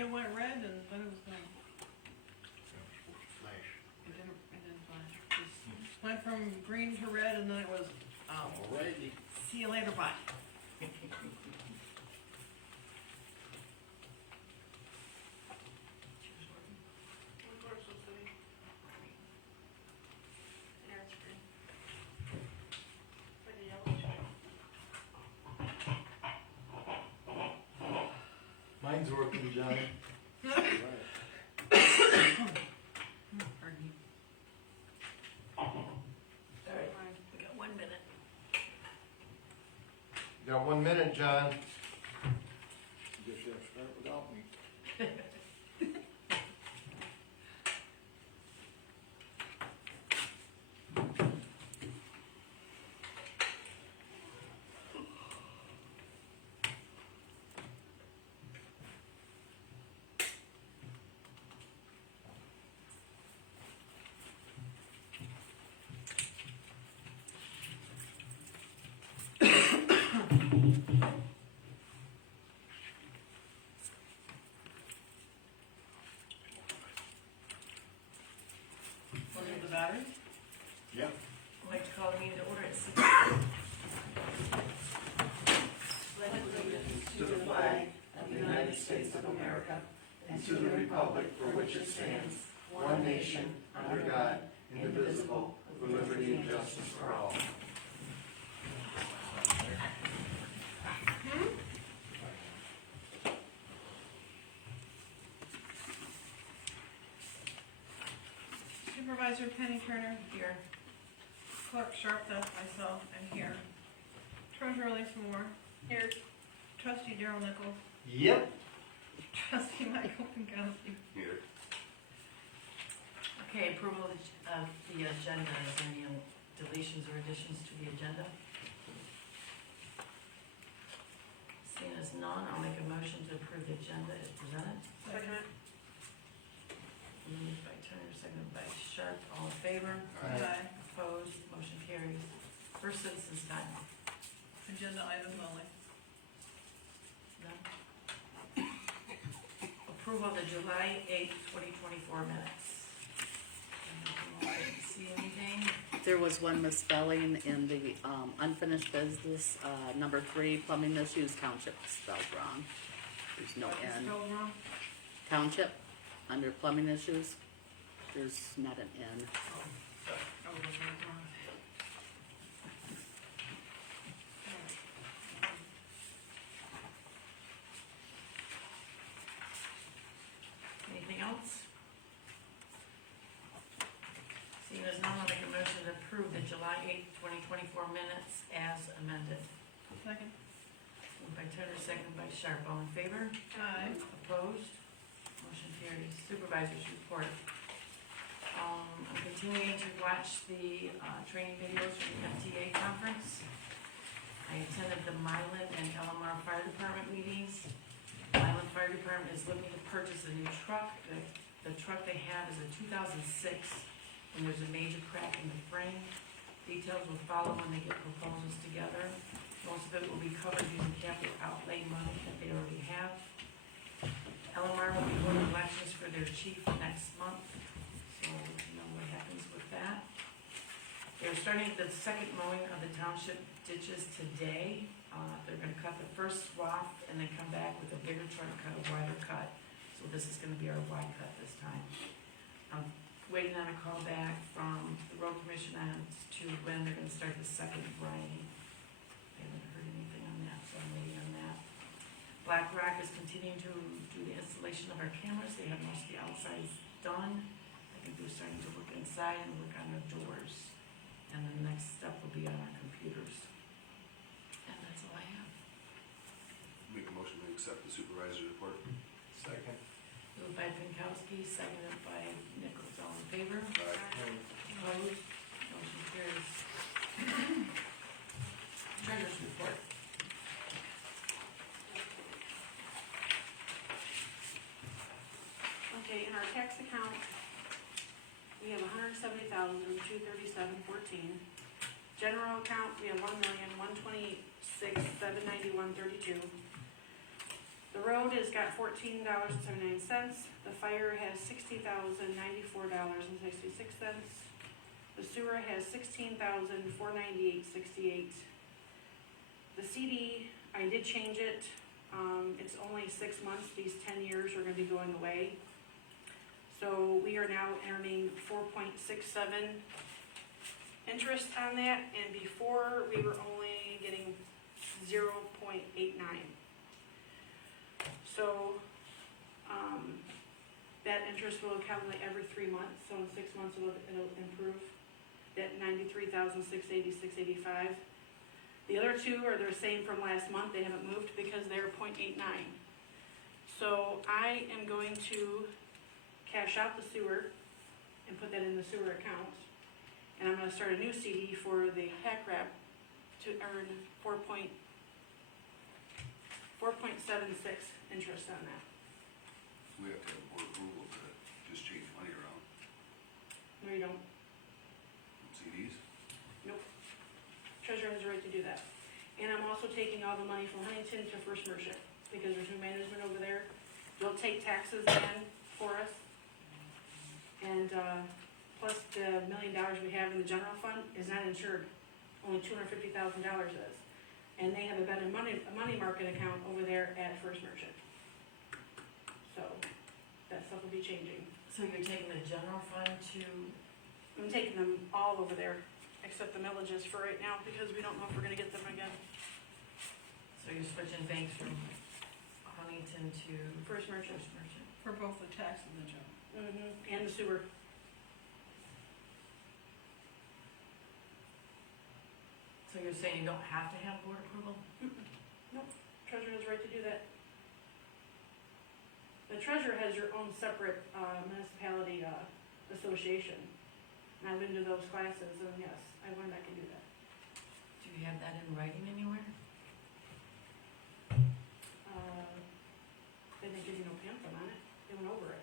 It went red and then it was gone. Flash. It didn't flash. Just went from green to red and then it was, Alrighty. see you later, bye. Mine's working, John. Alright. Pardon me. Alright, we got 1 minute. You got 1 minute, John. Guess you'll start without me. Looking at the battery? Yeah. I'd like to call the meeting to order at 6. To the flag of the United States of America and to the republic for which it stands, one nation, under God, indivisible, with liberty and justice for all. Supervisor Penny Turner, here. Clerk Sharp, that's myself, I'm here. Treasurer Lisa Moore, here. Trustee Daryl Nichols, Yep. Trustee Michael Pinkowski. Here. Okay, approval of the agenda. Is there any deletions or additions to the agenda? Seeing as none, I'll make a motion to approve the agenda as presented. Second. Moved by Turner, seconded by Sharp. All in favor? Aye. Opposed? Motion carries. First citizens time. Agenda items only. None. Approval of the July 8th, 2024 minutes. See anything? There was one misspelling in the unfinished business, number 3, plumbing issues, township spelled wrong. There's no N. Spelled wrong? Township, under plumbing issues, there's not an N. Oh, it was wrong. Anything else? Seeing as none, I'll make a motion to approve the July 8th, 2024 minutes as amended. Second. Moved by Turner, seconded by Sharp. All in favor? Aye. Opposed? Motion carries. Supervisors report. I'm continuing to watch the training videos from the FTA conference. I attended the Milan and LMR Fire Department meetings. Milan Fire Department is looking to purchase a new truck. The truck they have is a 2006, and there's a major crack in the frame. Details will follow when they get proposals together. Most of it will be covered using capital outlay money that they already have. LMR will be holding elections for their chief next month, so you know what happens with that. They're starting the second mowing of the township ditches today. They're gonna cut the first swath and then come back with a bigger truck, cut a wider cut. So this is gonna be our wide cut this time. I'm waiting on a call back from the road commission as to when they're gonna start the second grinding. I haven't heard anything on that, so I'm waiting on that. Black Rock is continuing to do the installation of our cameras. They have most of the outsides done. I think they're starting to look inside and work on their doors. And the next step will be on our computers. And that's all I have. Make a motion to accept the supervisor's report. Second. Moved by Pinkowski, seconded by Nichols. All in favor? Aye. Opposed? Motion carries. Treasurer's report. Okay, in our tax account, we have $170,237.14. General account, we have $1,126,791.32. The road has got $14.79, the fire has $60,094.66, the sewer has $16,498.68. The CD, I did change it, it's only 6 months, these 10 years are gonna be going away. So we are now earning 4.67 interest on that, and before we were only getting 0.89. So, that interest will accumulate every 3 months, so in 6 months it'll improve. That 93,680.685. The other two are the same from last month, they haven't moved because they're 0.89. So I am going to cash out the sewer and put that in the sewer account. And I'm gonna start a new CD for the hack wrap to earn 4.76 interest on that. We have to have board approval to just change money around. No, you don't. CDs? Nope. Treasurer has the right to do that. And I'm also taking all the money from Huntington to First Merchant, because there's new management over there. They'll take taxes in for us. And, plus the $1 million we have in the general fund is not insured. Only $250,000 is. And they have a better money market account over there at First Merchant. So, that stuff will be changing. So you're taking the general fund to, I'm taking them all over there, except the millages for right now, because we don't know if we're gonna get them again. so you're switching banks from Huntington to First Merchant. First Merchant? For both the tax and the general. And the sewer. So you're saying you don't have to have board approval? Treasurer has the right to do that. The treasurer has your own separate municipality association. And I've been to those classes, and yes, I learned I can do that. Do you have that in writing anywhere? They didn't give you no pamphlet on it, they went over it.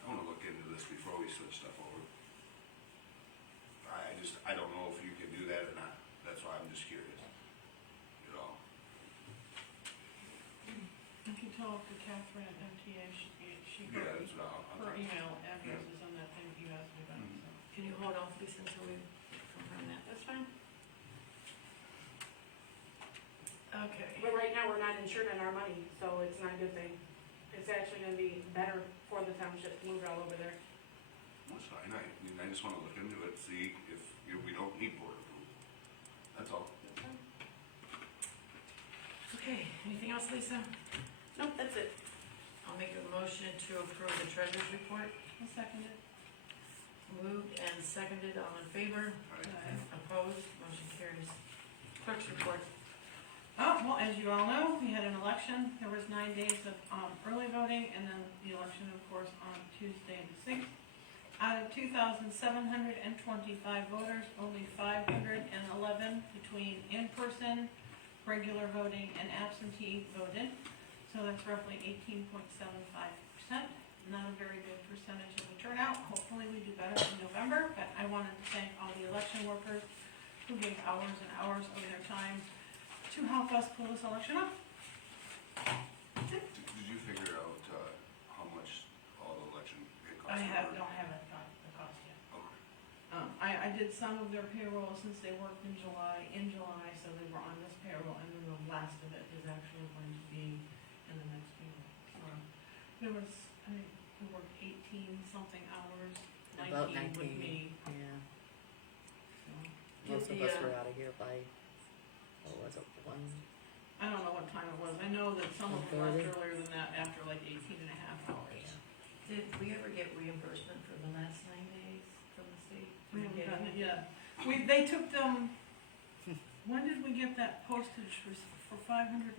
I wanna look into this before we switch stuff over. I don't know if you can do that or not, that's why I'm just curious. You know, You can talk to Catherine at MTA, yeah, that's what her email address is on that thing you asked me about, so. Can you hold on please until we confirm that? That's fine. Okay. But right now, we're not insured on our money, so it's not a good thing. It's actually gonna be better for the township to move it all over there. that's fine, I mean, I just wanna look into it, see if we don't need board approval. That's all. That's fine. Okay, anything else, Lisa? Nope, that's it. I'll make a motion to approve the treasurer's report. I'll second it. Moved and seconded, all in favor? Alright. Opposed? Motion carries. Clerk's report. Oh, well, as you all know, we had an election. There was 9 days of early voting, and then the election, of course, on Tuesday the 6th. Out of 2,725 voters, only 511 between in-person, regular voting, and absentee voted. So that's roughly 18.75%. Not a very good percentage of the turnout. Hopefully we do better in November, but I wanted to thank all the election workers who gave hours and hours of their time to help us pull this election off. That's it. Did you figure out, how much all the election it cost? Don't have it, the cost yet. Okay. I did some of their payroll since they worked in July, so they were on this payroll, and then the last of it is actually going to be in the next payroll. There was, I think, we worked 18-something hours, About 19 with 19, me, yeah. so. Most of the, us were out of here by, what was it, 1? I don't know what time it was. I know that some of them left 1:30. earlier than that, after like 18 and a half hours. Did we ever get reimbursement for the last 9 days from the state? We haven't gotten it yet. They took them, when did we get that postage for $526?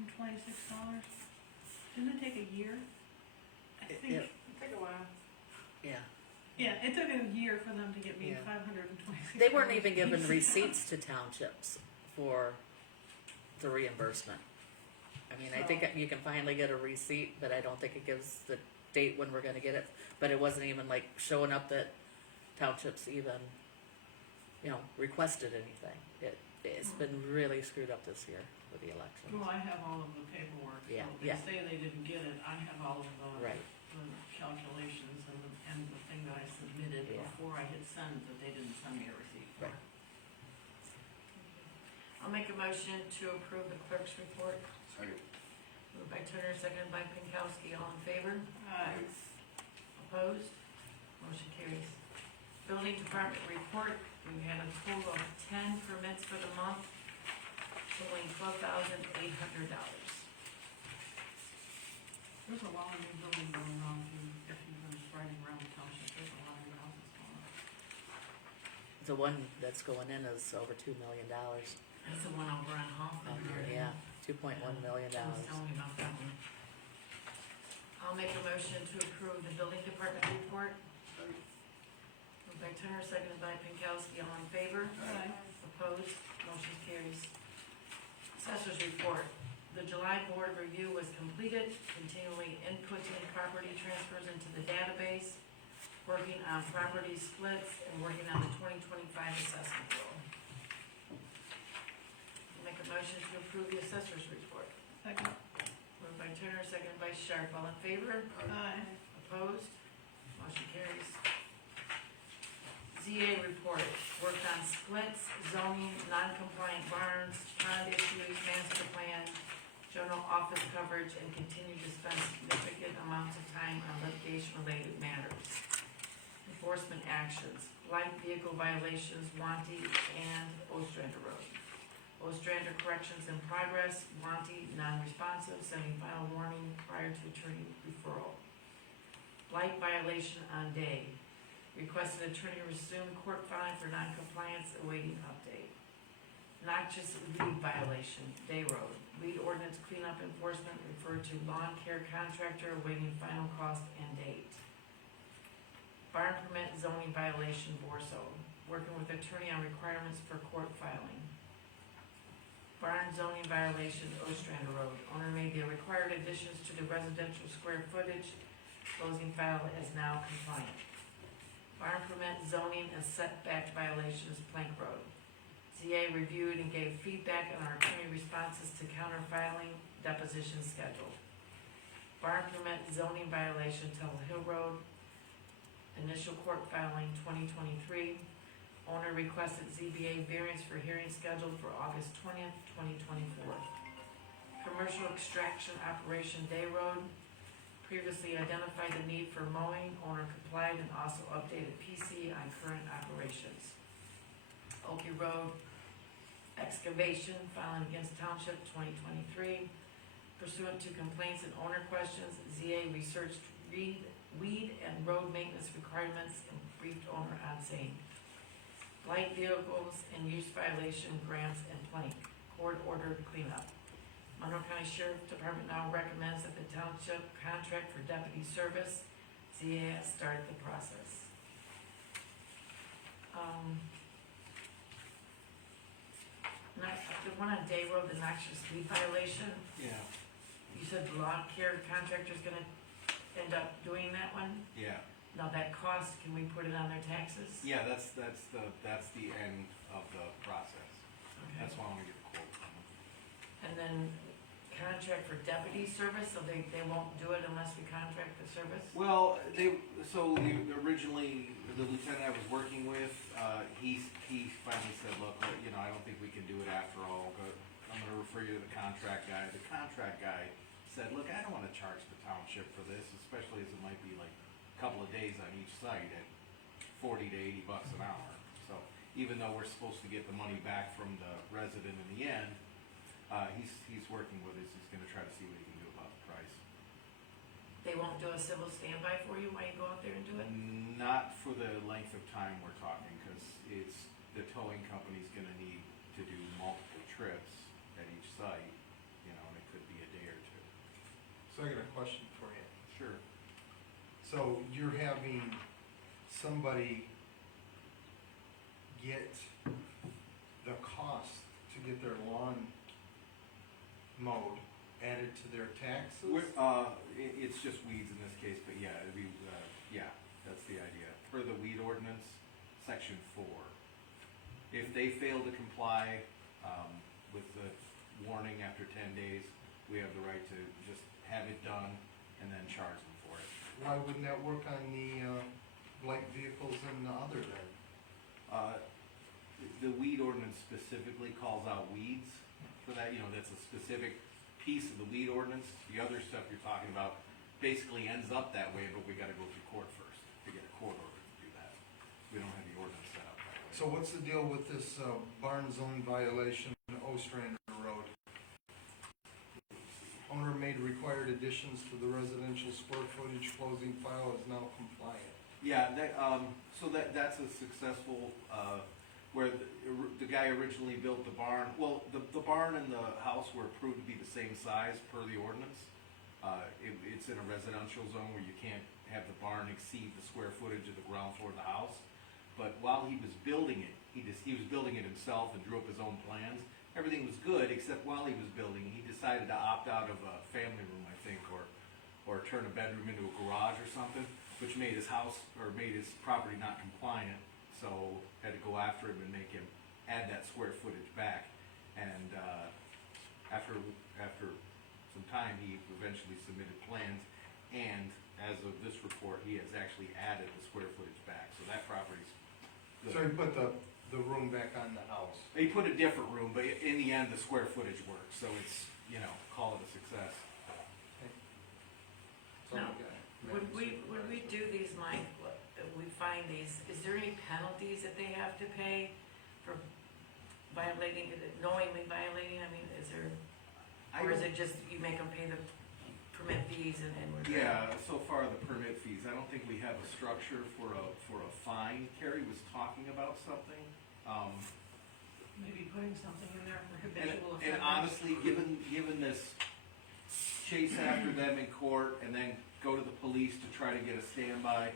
Didn't it take a year? I think, It- It took a while. Yeah. yeah, it took a year for them to get me Yeah. $526. They weren't even given receipts to townships for the reimbursement. I mean, I think you can finally get a receipt, but I don't think it gives the date when we're gonna get it. But it wasn't even like showing up that townships even, requested anything. it's been really screwed up this year with the elections. Well, I have all of the paperwork, so Yeah, if they yeah. say they didn't get it, I have all of the Right, the calculations and the thing that I submitted Yeah. before I hit send that they didn't send me a receipt for. Right. I'll make a motion to approve the clerk's report. Second. Moved by Turner, seconded by Pinkowski, all in favor? Opposed? Motion carries. Building department report, we had a total of 10 permits for the month, totaling $12,800. There's a lot of new building going on, if you've been riding around the township, there's a lot of new houses going on. the one that's going in is over $2 million. That's the one over on Hoffman there. Yeah, $2.1 million. She was telling me about that one. I'll make a motion to approve the building department report. Second. Moved by Turner, seconded by Pinkowski, all in favor? Aye. Opposed? Motion carries. Assessors report. The July board review was completed, continually inputting property transfers into the database, working on property splits, and working on the 2025 assessment roll. Make a motion to approve the assessors report. Second. Moved by Turner, seconded by Sharp, all in favor? Aye. Opposed? Motion carries. ZA report, worked on splits, zoning, non-compliant barns, pond issues, master plan, general office coverage, and continued to spend significant amounts of time on litigation-related matters. Enforcement actions, light vehicle violations, Wanty and Ostrander Road. Ostrander corrections in progress, Wanty non-responsive, sending final warning prior to attorney referral. Light violation on day, requested attorney resume court filing for non-compliance, awaiting update. Noxious weed violation, Day Road. Weed ordinance cleanup enforcement referred to lawn care contractor, awaiting final cost and date. Barn permit zoning violation, Borso. Working with attorney on requirements for court filing. Barn zoning violation, Ostrander Road. Owner made the required additions to the residential square footage. Closing file is now compliant. Barn permit zoning and setback violations, Plank Road. ZA reviewed and gave feedback on our attorney responses to counter filing, deposition schedule. Barn permit zoning violation, Temple Hill Road. Initial court filing 2023. Owner requested ZBA variance for hearing scheduled for August 20th, 2024. Commercial extraction operation, Day Road. Previously identified the need for mowing, owner complied and also updated PC on current operations. Okie Road, excavation, filing against Township 2023. Pursuant to complaints and owner questions, ZA researched weed and road maintenance requirements and briefed owner on same. Light vehicles and use violation, grants and plank, court ordered cleanup. Monroe County Sheriff Department now recommends that the township contract for deputy service. ZA has started the process. The one on Day Road, the noxious weed violation, Yeah, you said the lawn care contractor's gonna end up doing that one? yeah, Now that cost, can we put it on their taxes? yeah, that's the end of the process. Okay. That's why I wanna get a quote from them. And then contract for deputy service, so they won't do it unless we contract the service? Well, originally, the lieutenant I was working with, he finally said, look, I don't think we can do it after all, but I'm gonna refer you to the contract guy. The contract guy said, look, I don't wanna charge the township for this, especially as it might be like a couple of days on each site at $40 to $80 an hour. So even though we're supposed to get the money back from the resident in the end, he's working with us, he's gonna try to see what he can do about the price. They won't do a civil standby for you while you go out there and do it? Not for the length of time we're talking, cause the towing company's gonna need to do multiple trips at each site, and it could be a day or two. So I got a question for you. Sure. So you're having somebody get the cost to get their lawn mowed added to their taxes? It's just weeds in this case, but yeah, it'd be, that's the idea. For the weed ordinance, section 4. If they fail to comply With the warning after 10 days, we have the right to just have it done and then charge them for it. Why wouldn't that work on the, light vehicles and the other then? The weed ordinance specifically calls out weeds for that, you know, that's a specific piece of the weed ordinance. The other stuff you're talking about basically ends up that way, but we gotta go through court first to get a court order to do that. We don't have the ordinance set up that way. So what's the deal with this, barn zone violation on Ostrander Road? Owner made required additions to the residential square footage, closing file is now compliant. Yeah, that's a successful, where the guy originally built the barn, well, the barn and the house were approved to be the same size per the ordinance. It's in a residential zone where you can't have the barn exceed the square footage of the ground floor of the house. But while he was building it, he was building it himself and drew up his own plans. Everything was good, except while he was building, he decided to opt out of a family room, I think, or turn a bedroom into a garage or something, which made his house, or made his property not compliant. So had to go after him and make him add that square footage back. And after some time, he eventually submitted plans, and as of this report, he has actually added the square footage back. So that property's good. So he put the room back on the house. He put a different room, but in the end, the square footage works. So it's, you know, call it a success. So No. we got- Would we do these, Mike, we find these, is there any penalties that they have to pay for violating, knowingly violating, I mean, is there, or is it just you make them pay the permit fees and we're good? Yeah, so far the permit fees, I don't think we have a structure for a fine. Carrie was talking about something. Maybe putting something in there for And habitual offenders. and honestly, given this chase after them in court and then go to the police to try to get a standby,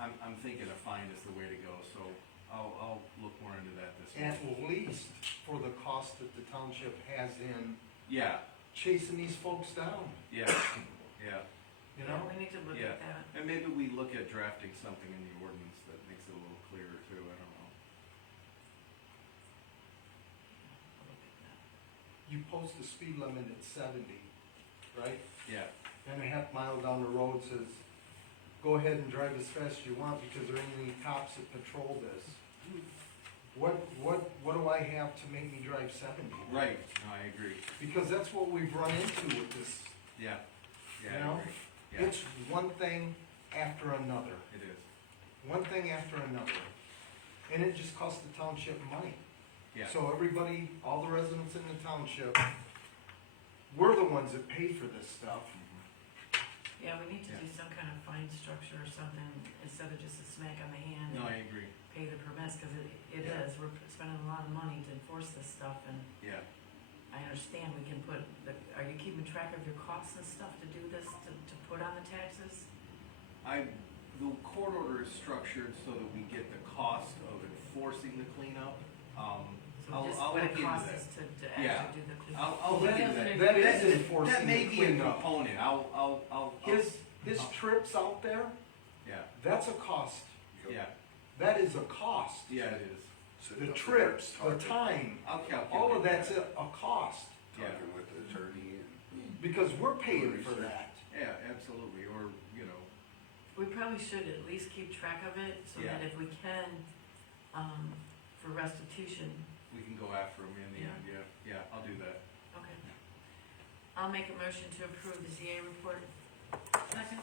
I'm thinking a fine is the way to go, so I'll look more into that this At week. least for the cost that the township has in Yeah, chasing these folks down, yeah, yeah, you Yeah, know? we need to look Yeah. at that. and maybe we look at drafting something in the ordinance that makes it a little clearer too, I don't know. I'll look at that. You post the speed limit at 70, right? Yeah, And a half mile down the road says, go ahead and drive as fast as you want because there ain't any cops that patrol this. What do I have to make me drive 70? right, no, I agree, Because that's what we've run into with this. yeah, You yeah, know? I agree, yeah, It's one thing after another, it is, one thing after another. And it just costs the township money. yeah. So everybody, all the residents in the township, we're the ones that pay for this stuff. Yeah, we need to Yeah. do some kind of fine structure or something, instead of just a smack on the hand. No, and I agree, pay the permits, cause it Yeah. is, we're spending a lot of money to enforce this stuff, and yeah. I understand we can put, are you keeping track of your costs and stuff to do this, to put on the taxes? The court order is structured so that we get the cost of enforcing the cleanup. So I'll just look what it into costs that. us to Yeah. actually do the cleanup. I'll look into that. That is enforcing That may the be a cleanup. component, I'll. His trips out there, Yeah, that's a cost. yeah, That is a cost. yeah, it is. Sitting The up there, trips, the talking- time, I'll calculate. all of that's that. a cost. Yeah, Talking with the attorney and. Because we're paying for that. yeah, absolutely, or, you know, We probably should at least keep track of it, so that Yeah. if we can, for restitution, we can go after them in the Yeah. end, yeah, I'll do that. okay. I'll make a motion to approve the ZA report. Second.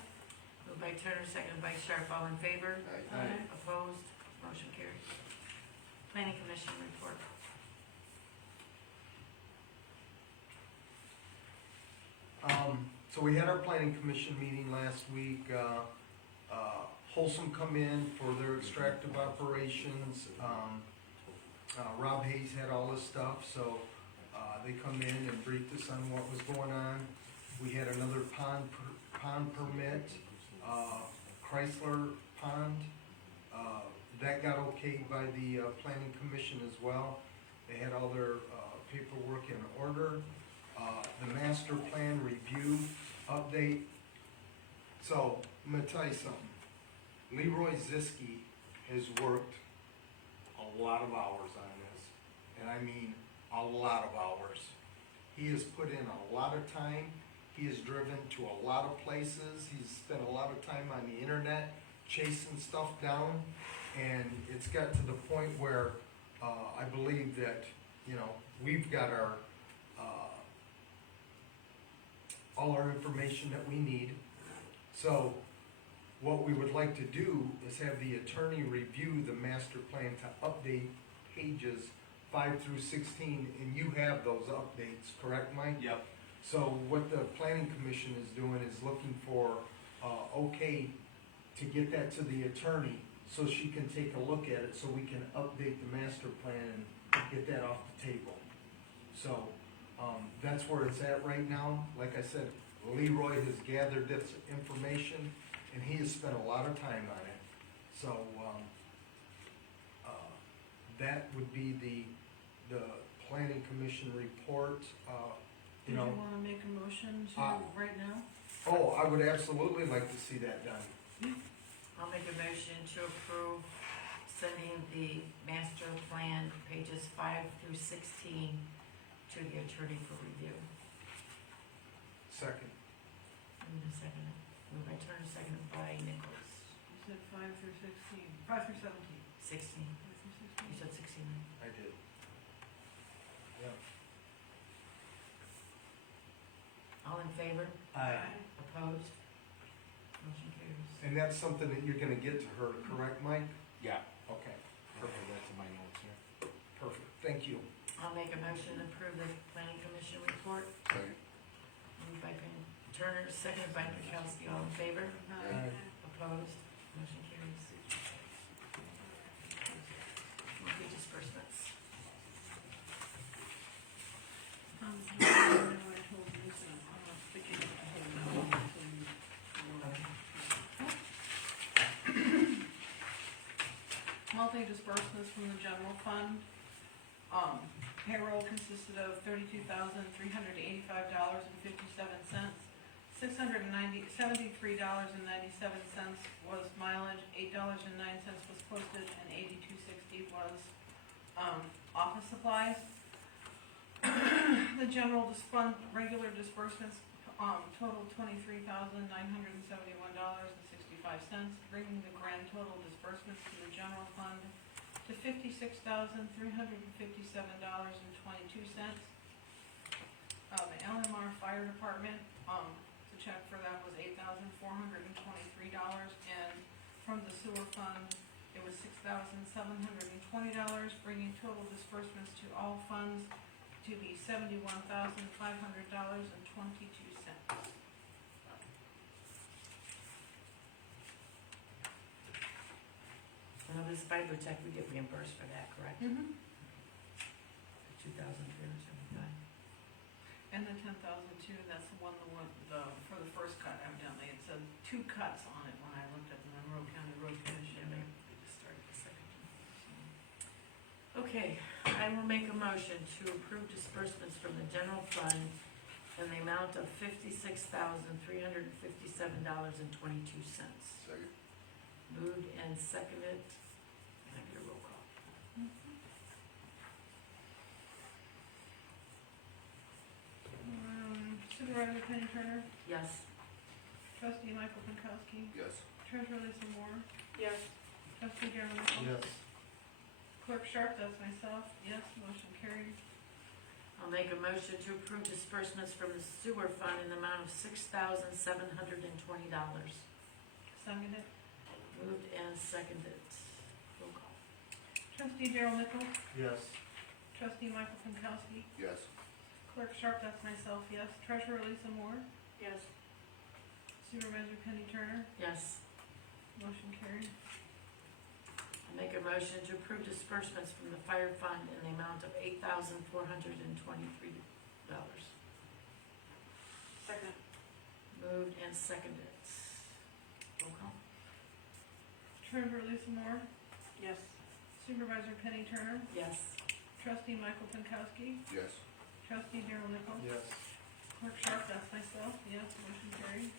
Moved by Turner, seconded by Sharp, all in favor? Aye. Opposed? Motion carried. Planning Commission report. So we had our planning commission meeting last week, Wholesome come in for their extractive operations, Rob Hayes had all this stuff, so, they come in and briefed us on what was going on. We had another pond permit, Chrysler Pond, that got okayed by the, planning commission as well. They had all their, paperwork in order, the master plan review update. So, I'm gonna tell you something. Leroy Ziske has worked a lot of hours on this, and I mean, a a lot of hours. He has put in a lot of time, he has driven to a lot of places, he's spent a lot of time on the internet chasing stuff down, and it's got to the point where, I believe that, you know, we've got our, all our information that we need. So, what we would like to do is have the attorney review the master plan to update pages 5 through 16, and you have those updates, correct, Mike? Yep. So what the planning commission is doing is looking for, okay, to get that to the attorney, so she can take a look at it, so we can update the master plan and get that off the table. So, that's where it's at right now. Like I said, Leroy has gathered this information, and he has spent a lot of time on it. So, that would be the planning commission report, Do you wanna make a motion to, right now? Oh, I would absolutely like to see that done. I'll make a motion to approve sending the master plan, pages 5 through 16, to the attorney for review. Second. Move to second, moved by Turner, seconded by Nichols. You said 5 through 16, 5 through 17. 16, 5 through 16. you said 16. I did. Yeah. All in favor? Aye. Opposed? Motion carries. And that's something that you're gonna get to her, correct, Mike? Yeah. Okay, Perfect, that's in my notes here. perfect, thank you. I'll make a motion to approve the planning commission report. Second. Moved by Turner, seconded by Kirkowski. All in favor? Aye. Opposed? Motion carries. Monthly disbursements. I told Lisa, I'm not sticking with the whole number until you. Monthly disbursements from the general fund. Payroll consisted of $32,385.57. $73.97 was mileage, $8.09 was postage, and $82.60 was, office supplies. The general regular disbursements, totaled $23,971.65, bringing the grand total disbursements to the general fund to $56,357.22. The LMR Fire Department, the check for that was $8,423, and from the sewer fund, it was $6,720, bringing total disbursements to all funds to be $71,500.22. Now, this fiber check, we get reimbursed for that, correct? Mm-hmm. 2,375. And the 10,002, that's the one, for the first cut evidently, it said 2 cuts on it when I looked at the Monroe County Road Commission. Yeah, we just started the second one. Okay, I will make a motion to approve disbursements from the general fund in the amount of $56,357.22. Second. Moved and seconded. Can I get a roll call? Supervisor Penny Turner, Yes. Trustee Michael Pankowski, Yes. Treasurer Lisa Moore, Yes. Trustee Darrell Nichols. Yes. Clerk Sharp, that's myself, yes, motion carried. I'll make a motion to approve disbursements from the sewer fund in the amount of $6,720. Seconded. Moved and seconded. Roll call. Trustee Darrell Nichols, Yes. Trustee Michael Pankowski, Yes. Clerk Sharp, that's myself, yes, Treasurer Lisa Moore, Yes. Supervisor Penny Turner, Yes. motion carried. I'll make a motion to approve disbursements from the fire fund in the amount of $8,423. Second. Moved and seconded. Roll call. Treasurer Lisa Moore, Yes. Supervisor Penny Turner, Yes. Trustee Michael Pankowski, Yes. Trustee Darrell Nichols. Yes. Clerk Sharp, that's myself, yes, motion carried.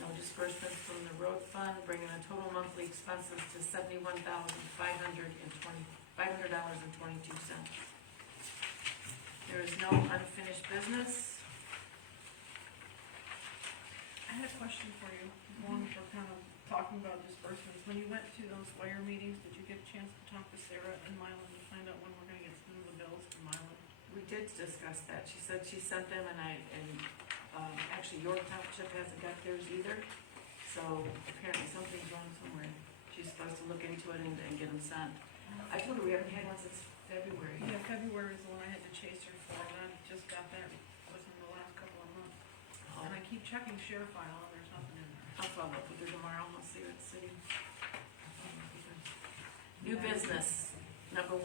No disbursements from the road fund, bringing the total monthly expenses to $71,522. There is no unfinished business. I had a question for you, one for kind of talking about disbursements. When you went to those wire meetings, did you get a chance to talk to Sarah in Milan to find out when we're gonna get some of the bills from Milan? We did discuss that. She said she sent them actually York Township hasn't got theirs either. So apparently something's wrong somewhere. She's supposed to look into it and get them sent. I told her we haven't had one since February. Yeah, February is the one I had to chase her for, and I just got that within the last couple of months. And I keep checking share file, and there's nothing in there. I'll follow up with her tomorrow. I'll see her at the city. New business, number 1.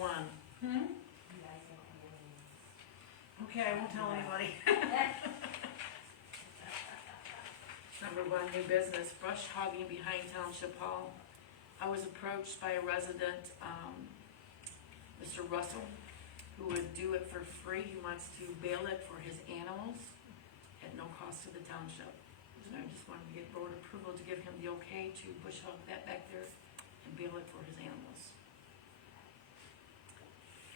Okay, I won't tell anybody. Number 1, new business, brush hogging behind Township Hall. I was approached by a resident, Mr. Russell, who would do it for free. He wants to bail it for his animals at no cost to the township. So I just wanted to get board approval to give him the okay to bush hog that back there and bail it for his animals.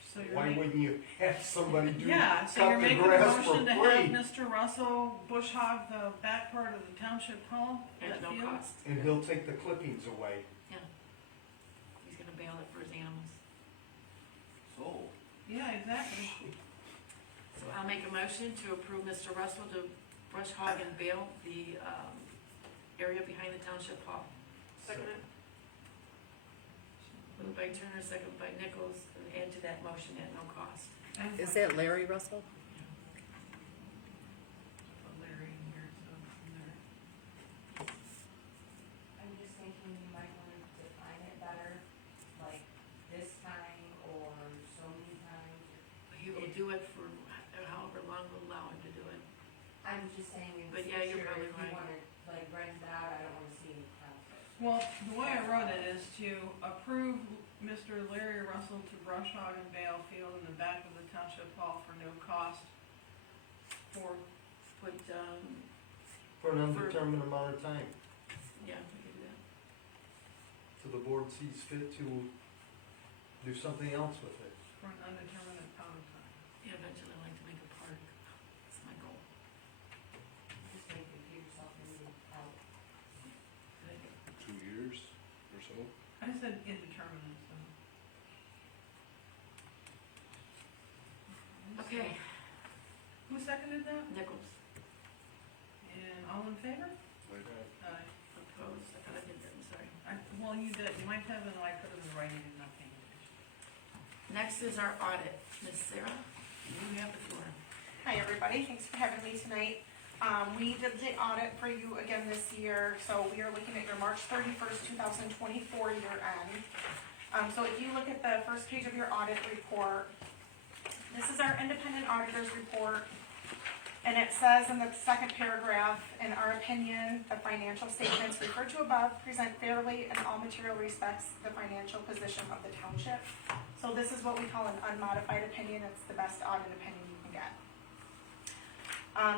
So you're Why making, wouldn't you have somebody do, yeah, so cut you're the making a grass for motion to have free? Mr. Russell bush hog the back part of the township hall? At that no field? cost. And he'll take the clippings away. Yeah. He's gonna bail it for his animals. So, Yeah, exactly. So I'll make a motion to approve Mr. Russell to brush hog and bail the, area behind the township hall. Second it. Moved by Turner, second by Nichols, and add to that motion at no cost. Is that Larry Russell? Put Larry in here, so it's in there. I'm just thinking you might wanna define it better, like this time or so many times. He will do it for however long we'll allow him to do it. I'm just saying in But yeah, you're future, probably if you right. wanna like rent it out, I don't wanna see any conflict. Well, the way I wrote it is to approve Mr. Larry Russell to brush hog and bale field in the back of the township hall for no cost for, Put, For an undetermined amount of time, yeah, we can do that. till the board sees fit to do something else with it. for an undetermined amount of time. Yeah, eventually I'd like to make a park. That's my goal. Just think if you give yourself a new out. Good idea. 2 years or so? I said indeterminate, so. Okay, Who seconded that? Nichols, And all in favor? Like, Aye. opposed, I thought I did that, I'm sorry. Well, you did, you might have, and I put it in writing and not paying attention. Next is our audit. Ms. Sarah, you have the floor. Hi, everybody. Thanks for having me tonight. We did the audit for you again this year, so we are looking at your March 31st, 2024 year end. So if you look at the first page of your audit report, this is our independent auditor's report. And it says in the second paragraph, in our opinion, the financial statements referred to above present fairly in all material respects the financial position of the township. So this is what we call an unmodified opinion. It's the best audit opinion you can get.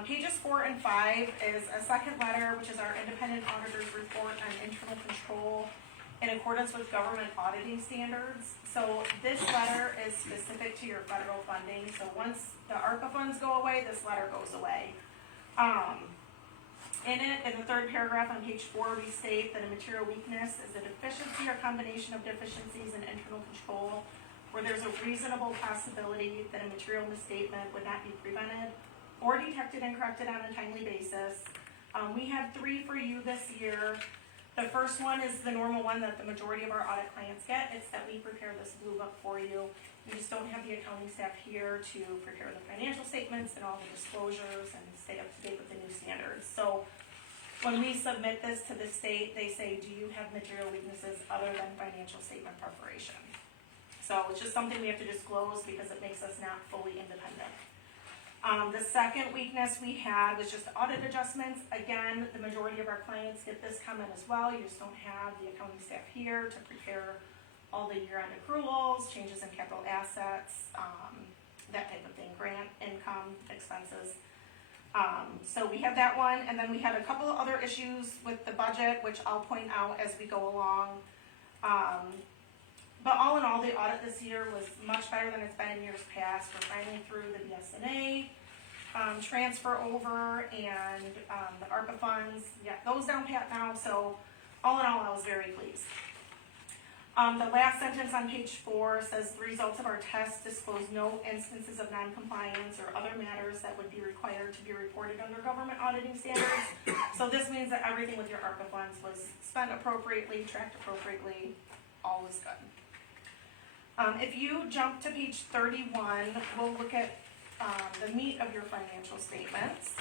Pages 4 and 5 is a second letter, which is our independent auditor's report on internal control in accordance with government auditing standards. So this letter is specific to your federal funding. So once the ARPA funds go away, this letter goes away. In it, in the third paragraph on page 4, we state that a material weakness is a deficiency or combination of deficiencies in internal control where there's a reasonable possibility that a material misstatement would not be prevented or detected and corrected on a timely basis. We have 3 for you this year. The first one is the normal one that the majority of our audit clients get. It's that we prepare this blue book for you. We just don't have the accounting staff here to prepare the financial statements and all the disclosures and stay up to date with the new standards. So when we submit this to the state, they say, do you have material weaknesses other than financial statement preparation? So it's just something we have to disclose because it makes us not fully independent. The second weakness we had was just audit adjustments. Again, the majority of our clients get this comment as well. You just don't have the accounting staff here to prepare all the year-end accruals, changes in capital assets, that type of thing, grant, income, expenses. So we have that one, and then we had a couple of other issues with the budget, which I'll point out as we go along. But all in all, the audit this year was much better than it's been in years past. We're finally through the BSNA, transfer over, and, the ARPA funds, yeah, those down pat now, so all in all, I was very pleased. The last sentence on page 4 says, the results of our test disclose no instances of noncompliance or other matters that would be required to be reported under government auditing standards. So this means that everything with your ARPA funds was spent appropriately, tracked appropriately, all was good. If you jump to page 31, we'll look at, the meat of your financial statements.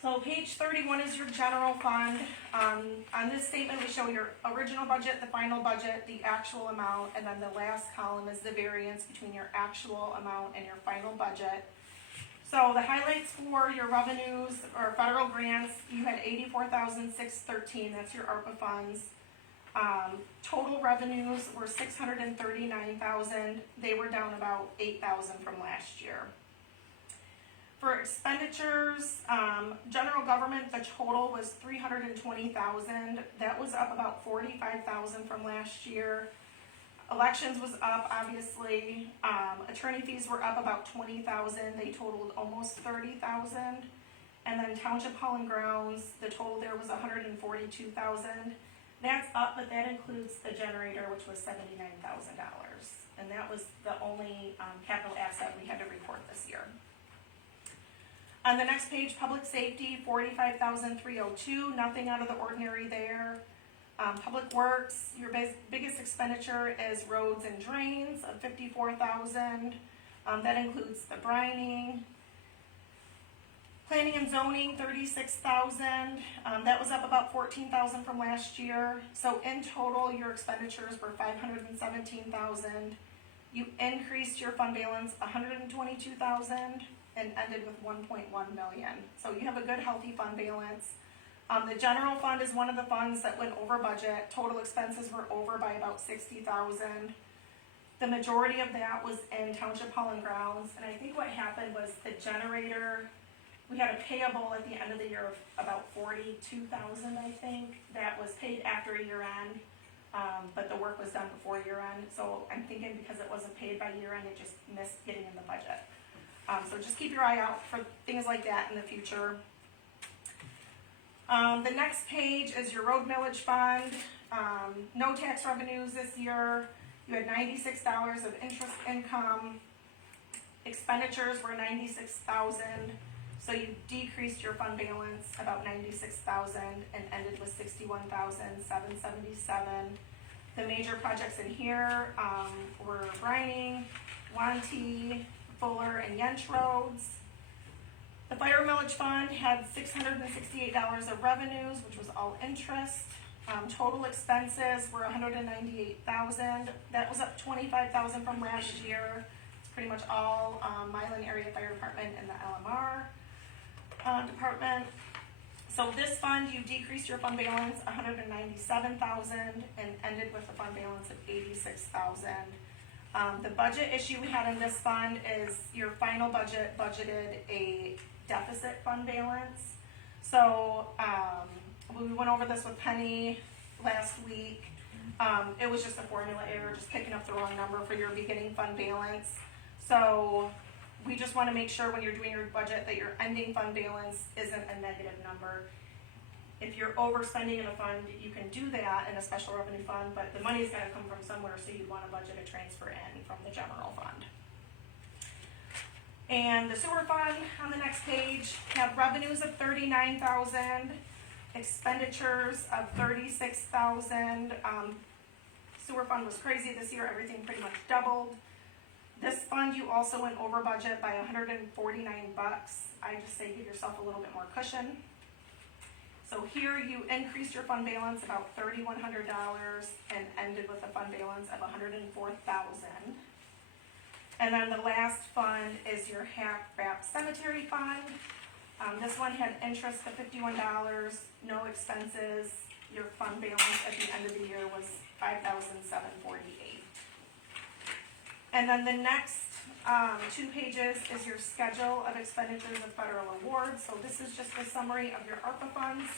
So page 31 is your general fund. On this statement, we show your original budget, the final budget, the actual amount, and then the last column is the variance between your actual amount and your final budget. So the highlights for your revenues or federal grants, you had $84,613, that's your ARPA funds. Total revenues were $639,000, they were down about $8,000 from last year. For expenditures, general government, the total was $320,000. That was up about $45,000 from last year. Elections was up, obviously. Attorney fees were up about $20,000. They totaled almost $30,000. And then Township Hall and Grounds, the total there was $142,000. That's up, but that includes the generator, which was $79,000. And that was the only capital asset we had to report this year. On the next page, public safety, $45,302, nothing out of the ordinary there. Public works, your biggest expenditure is roads and drains of $54,000. That includes the brining. Planning and zoning, $36,000. That was up about $14,000 from last year. So in total, your expenditures were $517,000. You increased your fund balance $122,000. And ended with $1.1 million. So you have a good, healthy fund balance. The general fund is one of the funds that went over budget. Total expenses were over by about $60,000. The majority of that was in Township Hall and Grounds. And I think what happened was the generator, we had a payable at the end of the year of about $42,000, I think. That was paid after year end, but the work was done before year end. So I'm thinking because it wasn't paid by year end, it just missed getting in the budget. So just keep your eye out for things like that in the future. The next page is your road millage fund. No tax revenues this year. You had $96 of interest income. Expenditures were $96,000. So you decreased your fund balance about $96,000 and ended with $61,777. The major projects in here were brining, Wanty, Fuller, and Yench roads. The fire millage fund had $668 of revenues, which was all interest. Total expenses were $198,000. That was up $25,000 from last year. It's pretty much all Milan Area Fire Department and the LMR department. So this fund, you decreased your fund balance $197,000 and ended with a fund balance of $86,000. The budget issue we had in this fund is your final budget budgeted a deficit fund balance. So we went over this with Penny last week. It was just a formula error, just picking up the wrong number for your beginning fund balance. So we just want to make sure when you're doing your budget that your ending fund balance isn't a negative number. If you're overspending in a fund, you can do that in a special revenue fund, but the money's got to come from somewhere, so you'd want to budget a transfer in from the general fund. And the sewer fund on the next page have revenues of $39,000, expenditures of $36,000. Sewer fund was crazy this year; everything pretty much doubled. This fund you also went over budget by $149. I just say give yourself a little bit more cushion. So here you increased your fund balance about $3,100 and ended with a fund balance of $104,000. And then the last fund is your Hack-Wrap Cemetery Fund. This one had interest of $51, no expenses. Your fund balance at the end of the year was $5,748. And then the next 2 pages is your schedule of expenditures of federal awards. So this is just a summary of your ARPA funds.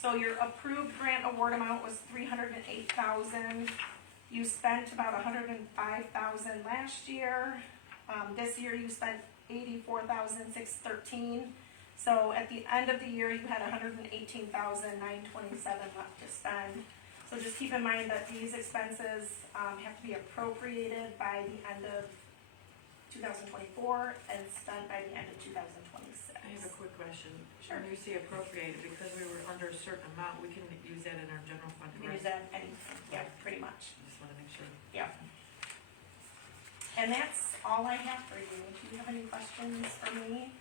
So your approved grant award amount was $308,000. You spent about $105,000 last year. This year you spent $84,613. So at the end of the year, you had $118,927 left to spend. So just keep in mind that these expenses have to be appropriated by the end of 2024 and spent by the end of 2026. I have a quick question. Sure. When you say appropriated, because we were under a certain amount, we can use that in our general fund, You can use correct? that anything, yeah, pretty much. Just wanna make sure. Yeah. And that's all I have for you. Do you have any questions for me?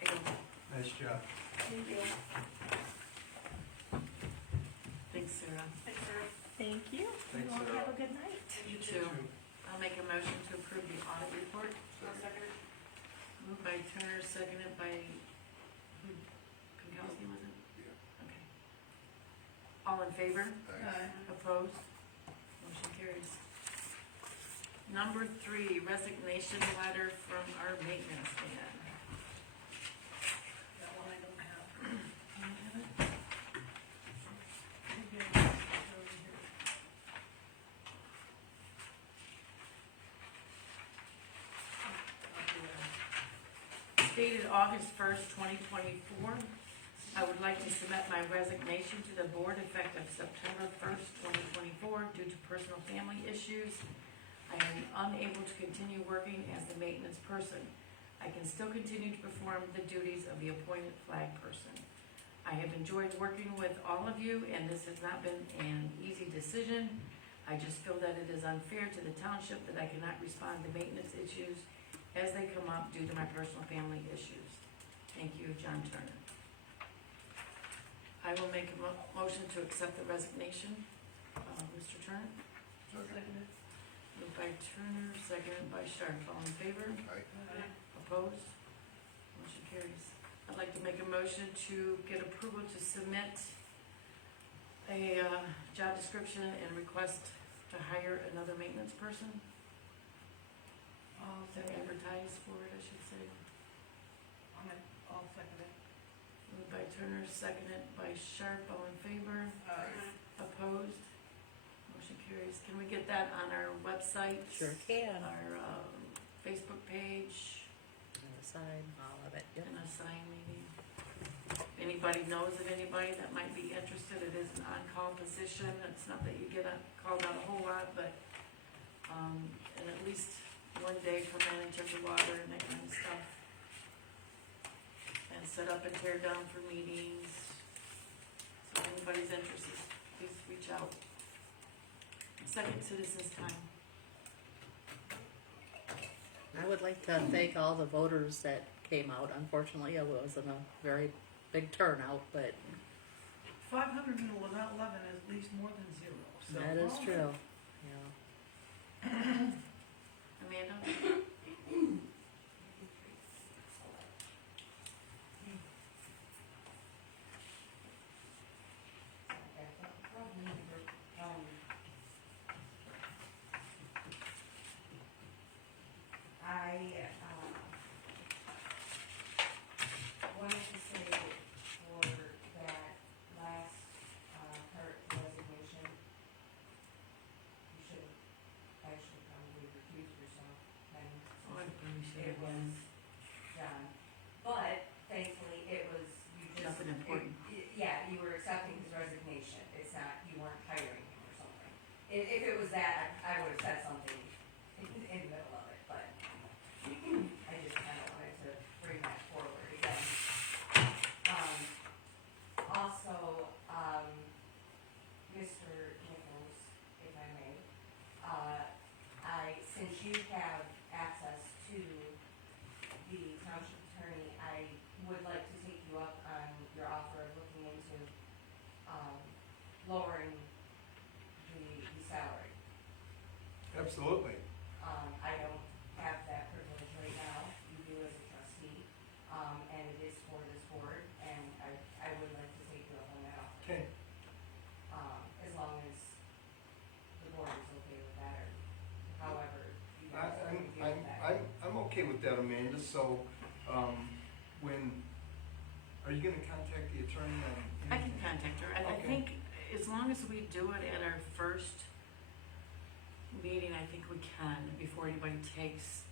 I don't, Nice job. Thank you. thanks, Sarah. Thanks, sir. Thank you. Thanks, You all Sarah. have a good night. You too. I'll make a motion to approve the audit report. Moved by Turner, seconded by, who, Pinkowski, was it? Yeah. Okay. All in favor? Thanks. Opposed? Motion carries. Number 3, resignation letter from our maintenance man. That one I don't have. Do you have it? Maybe I can put it over here. I'll do that. Dated August 1st, 2024, I would like to submit my resignation to the board effective September 1st, 2024 due to personal family issues. I am unable to continue working as the maintenance person. I can still continue to perform the duties of the appointed flag person. I have enjoyed working with all of you, and this has not been an easy decision. I just feel that it is unfair to the township that I cannot respond to maintenance issues as they come up due to my personal family issues. Thank you, John Turner. I will make a motion to accept the resignation. Mr. Turner? Second. Moved by Turner, seconded by Sharp. All in favor? Aye. Opposed? Motion carries. I'd like to make a motion to get approval to submit a job description and request to hire another maintenance person. To advertise for it, I should say. I'll second it. Moved by Turner, seconded by Sharp. All in favor? Opposed? Motion carries. Can we get that on our website? Sure can. Our Facebook page, On the side, all of it, yep. and a sign maybe. If anybody knows of anybody that might be interested, it is an on-call position. It's not that you get called out a whole lot, but, and at least one day come in and check the water and that kind of stuff. And set up and tear down for meetings. So if anybody's interested, please reach out. Second citizens time. I would like to thank all the voters that came out. Unfortunately, it wasn't a very big turnout, but 511 is at least more than 0, so. that is well, true. Yeah. Amanda? I wanted to say for that last, part resignation, you should have actually probably recused yourself, and Oh, I probably should it have was done. But thankfully, it was, you just. Nothing important. Yeah, you were accepting his resignation, it's not, you weren't hiring him or something. If it was that, I would have said something in the middle of it, but I just kinda wanted to bring that forward again. Also, Mr. Nichols, if I may, since you have access to the township attorney, I would like to take you up on your offer of looking into, lowering the salary. Absolutely. I don't have that privilege right now, you do as a trustee, and it is for this board, and I would like to take you up on that offer. Okay. As long as the board is okay with that, or however you guys are gonna deal with that. I'm okay with that, Amanda, so, when, Are you gonna contact the attorney on? I can contact her, and I Okay. think as long as we do it at our first meeting, I think we can, before anybody takes,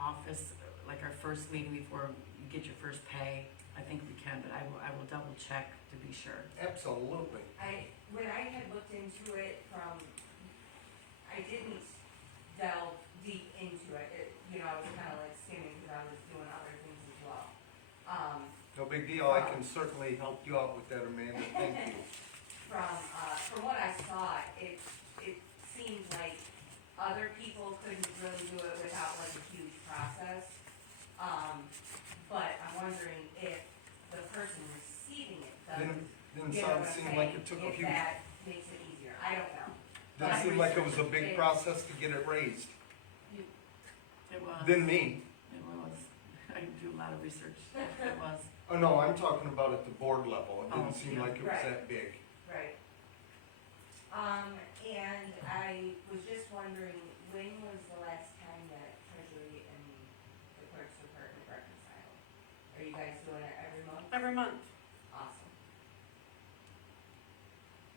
office, like our first meeting before you get your first pay, I think we can, but I will double check to be sure. Absolutely. When I had looked into it I didn't delve deep into it, I was kinda like skimming, cause I was doing other things as well. No big deal, I can certainly help you out with that, Amanda, thank you. From what I saw, it seemed like other people couldn't really do it without like a huge process. But I'm wondering if the person receiving it doesn't, Didn't you know sound, what I'm seem saying? like it took a If huge, that makes it easier, I don't know. didn't seem like it was a big process to get it raised. It was. Than me. It was. I do a lot of research. It was. Oh, no, I'm talking about at the board level, it Oh, didn't seem yeah. like it was Right. that big. Right. And I was just wondering, when was the last time that Treasury and the clerk's department reconciled? Are you guys doing it every month? Every month. Awesome.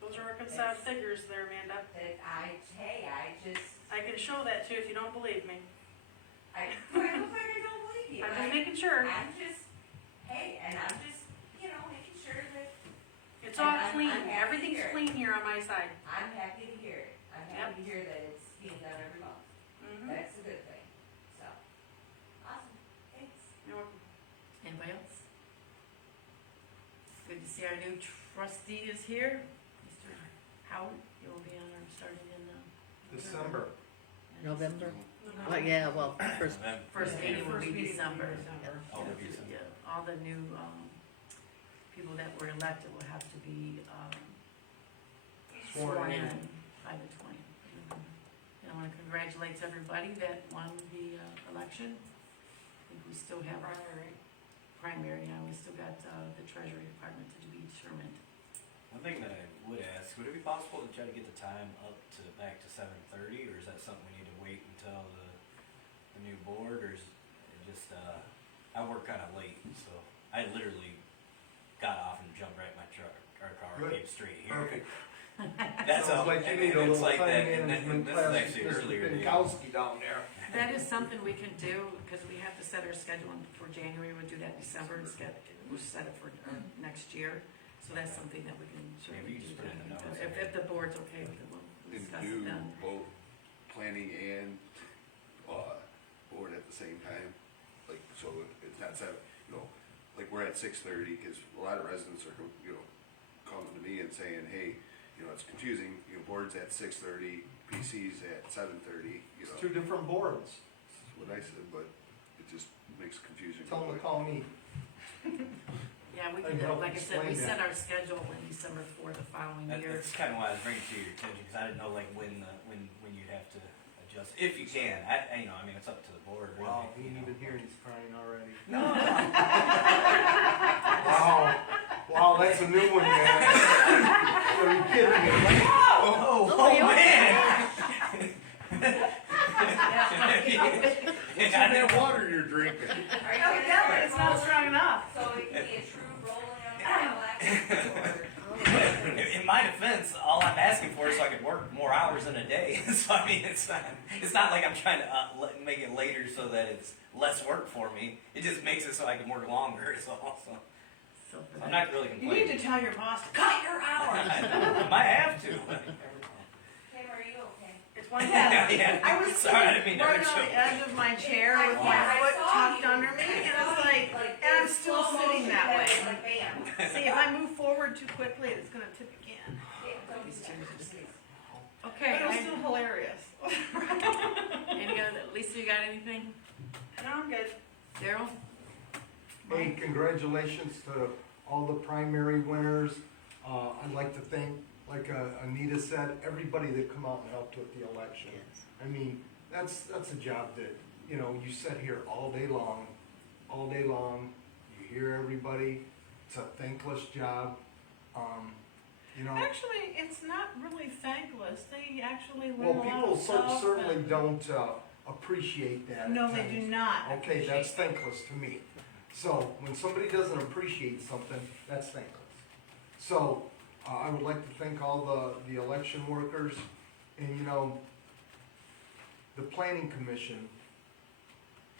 Those are reconciled figures there, Amanda. I can show that too if you don't believe me. do I look like I don't believe you? I'm just making sure. I'm just making sure that It's all I'm clean. happy to Everything's hear it. clean here on my side. I'm happy to hear it. I'm happy to hear that it's being done every month. Mm-hmm. That's a good thing, so. Awesome, thanks. You're welcome. Anybody else? Good to see our new trustee is here, Mr. Howard. You will be on our starting in December. November? Well, yeah, well, first, First meeting will First be meeting will be December. December. Oh, it'll be December. Yeah, all the new, people that were elected will have to be, sworn in by the 20th. And I wanna congratulate everybody that won the, election. I think we still have our primary, now we still got, the Treasury Department to be determined. One thing that I would ask, would it be possible to try to get the time up to, back to 7:30, or is that something we need to wait until the new board, or is it just, I work kinda late, so I literally got off and jumped right in my truck, our car, Good. came straight here. Perfect. That's Sounds all, like you and need a it's little like time that, and management this is class actually with Mr. earlier today. Pinkowski down there. That is something we can do, because we have to set our schedule for January, we'll do that in December, we'll set it for next year. So that's something that we can certainly Maybe you do. just put it in the notes. If the board's okay with it, we'll And discuss it do then. both planning and, board at the same time, like, so it's not seven, like we're at 6:30, cause a lot of residents are, coming to me and saying, hey, it's confusing, board's at 6:30, PC's at 7:30, It's two different boards. That's what I said, but it just makes confusion. Tell them to call me. Yeah, we I can, help like I said, we explain set that. our schedule in December for the following year. That's kinda why I was bringing it to your attention, cause I didn't know like when you'd have to adjust, if you can, I mean, it's up to the board, really. Wow, you even hear he's crying already. No. Wow, that's a new one, man. Are you kidding me? Oh, man! What's in that water you're drinking? Are you Oh, gonna yeah, start it's not rolling? strong enough. So it can be a true rolling on Cadillac, or? In my defense, all I'm asking for is so I can work more hours in a day. So I mean, it's not like I'm trying to make it later so that it's less work for me. It just makes it so I can work longer. Is all. So So for I'm that- not really You need complaining. to tell your boss to cut your hours. I might have to. Kim, are you okay? It's one Yeah, thing. yeah. I was Sorry, I didn't mean to right hurt on you. the edge of my chair with my Yeah, I foot saw tucked you. under me, I and saw it's you, like, and I'm still slow sitting motion, that way. Like bam. See, if I move forward too quickly, it's gonna tip again. Yeah, don't do These that. changes. Please. Okay, But it was still hilarious. any other, Lisa, you got anything? No, I'm good. Daryl? Hey, congratulations to all the primary winners. I'd like to thank, like Anita said, everybody that come out and helped with the election. I mean, that's a job that, you sit here all day long, you hear everybody, it's a thankless job, Actually, it's not really thankless. They actually well, learn a lot people of stuff. certainly and- don't appreciate that. at No, they times. do not. Okay, that's appreciate thankless to me. So, when somebody doesn't appreciate something, that's thankless. So, I would like to thank all the election workers, and you know, the planning commission,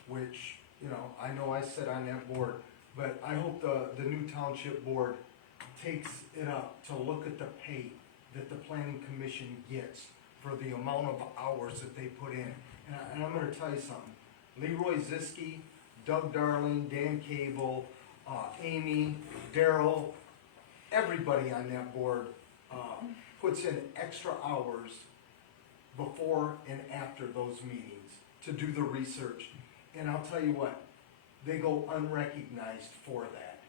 which, you know I sit on that board, but I hope the new township board takes it up to look at the pay that the planning commission gets for the amount of hours that they put in. And I'm gonna tell you something, Leroy Ziski, Doug Darling, Dan Cable, Amy, Daryl, everybody on that board, puts in extra hours before and after those meetings to do the research. And I'll tell you what, they go unrecognized for that.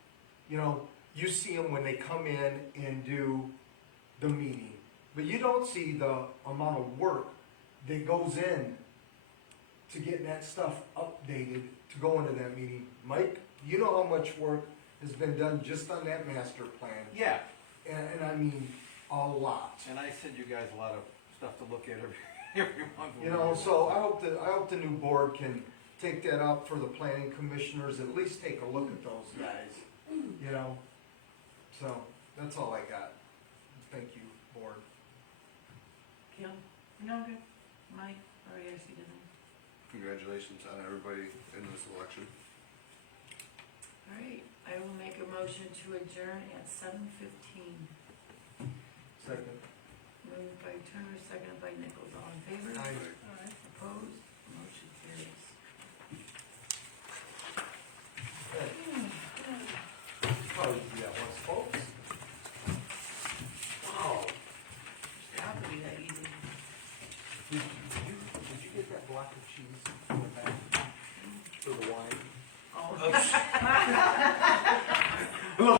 You know, you see them when they come in and do the meeting, but you don't see the amount of work that goes in to getting that stuff updated to go into that meeting. Mike, you know how much work has been done just on that master plan, Yeah, and I mean, a lot. and I send you guys a lot of stuff to look at every month. You know, so I hope the new board can take that up for the planning commissioners, at least take a look at those guys, you know? So, that's all I got. Thank you, board. Kim? No, good. Mike? Or yes, you didn't? Congratulations on everybody in this election. Alright, I will make a motion to adjourn at 7:15. Second. Moved by Turner, seconded by Nichols, all in favor? Aye. Opposed? Motion carries. Oh, yeah, what's folks? Wow. How could be that easy? Did you get that block of cheese in the back?